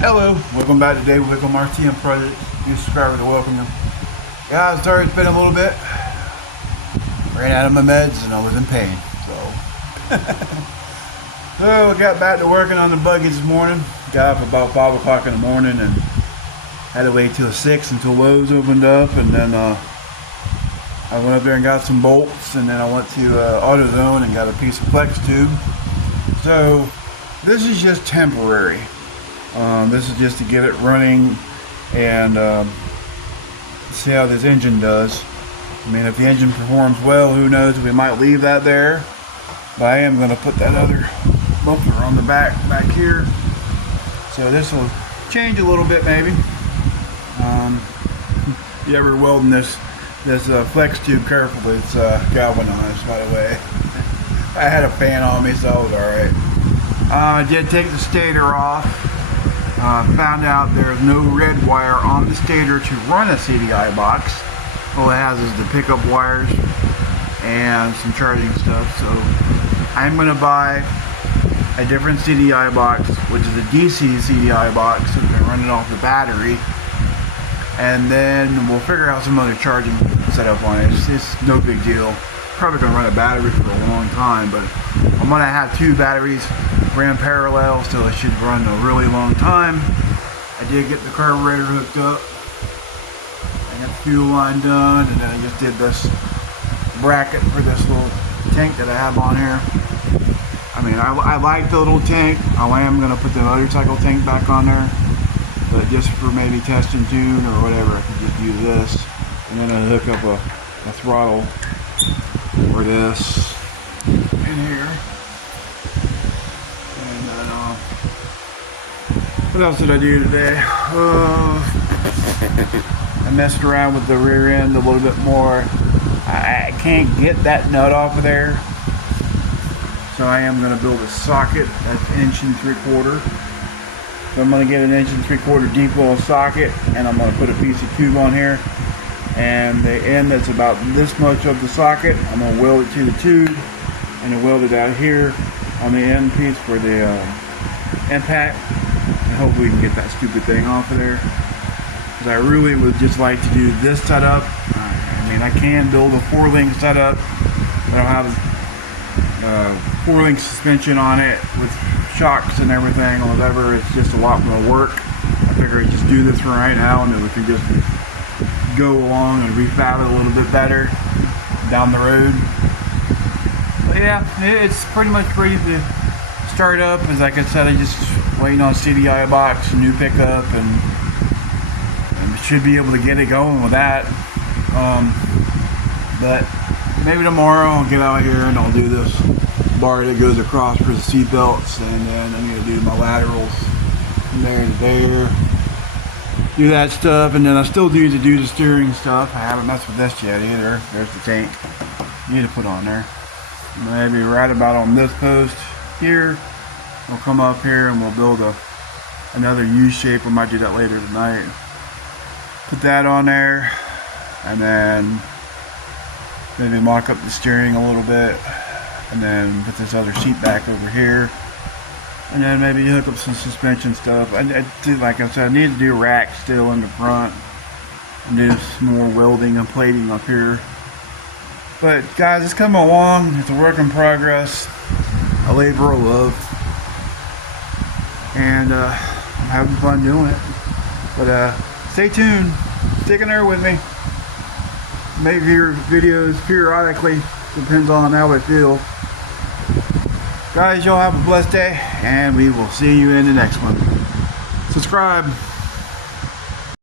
Hello, welcome back to Day with RTM Project. New subscriber to welcome you. Guys, sorry it's been a little bit. Ran out of my meds and I was in pain. So I got back to working on the buggy this morning. Got up about 5 o'clock in the morning and had to wait till 6 until Lowe's opened up, and then I went up there and got some bolts, and then I went to AutoZone and got a piece of flex tube. So this is just temporary. This is just to get it running and see how this engine does. I mean, if the engine performs well, who knows, we might leave that there. But I am going to put that other bumper on the back here. So this will change a little bit maybe. You ever welding this flex tube carefully, it's galvanized, by the way. I had a fan on me, so I was alright. I did take the stator off. Found out there's no red wire on the stator to run a CDI box. All it has is the pickup wires and some charging stuff. So I'm going to buy a different CDI box, which is a DC CDI box, so we can run it off the battery. And then we'll figure out some other charging setup on it. It's no big deal. Probably going to run a battery for a long time, but I'm going to have two batteries ran parallel, so it should run a really long time. I did get the carburetor hooked up. I got the fuel line done, and then I just did this bracket for this little tank that I have on here. I mean, I like the little tank. I am going to put the motorcycle tank back on there, but just for maybe test and tune or whatever, I can just do this. And then I hook up a throttle for this in here. And then, what else did I do today? I messed around with the rear end a little bit more. I can't get that nut off of there, so I am going to build a socket that's 1 3/4 inch. So I'm going to get an 1 3/4 inch deep wall socket, and I'm going to put a piece of tube on here, and the end that's about this much of the socket, I'm going to weld it to the tube and then weld it out here on the end piece for the impact, and hopefully we can get that stupid thing off of there. Because I really would just like to do this setup. I mean, I can build a 4-link setup, but I don't have 4-link suspension on it with shocks and everything or whatever. It's just a lot more work. I figure I just do this for right now, and then we can just go along and refab it a little bit better down the road. But yeah, it's pretty much ready to start up. As like I said, I just waiting on CDI box, a new pickup, and should be able to get it going with that. But maybe tomorrow I'll get out here and I'll do this bar that goes across for the seat belts, and then I'm going to do my laterals from there to there, do that stuff, and then I still need to do the steering stuff. I haven't messed with this yet either. There's the tank need to put on there. Maybe right about on this post here, we'll come up here and we'll build another U shape. We might do that later tonight. Put that on there, and then maybe mock up the steering a little bit, and then put this other seat back over here, and then maybe hook up some suspension stuff. Like I said, I need to do rack still in the front, and do some more welding and plating up here. But guys, it's coming along. It's a work in progress, a labor of love, and I'm having fun doing it. But stay tuned, stick in there with me. Make your videos periodically, depends on how I feel. Guys, y'all have a blessed day, and we will see you in the next one. Subscribe.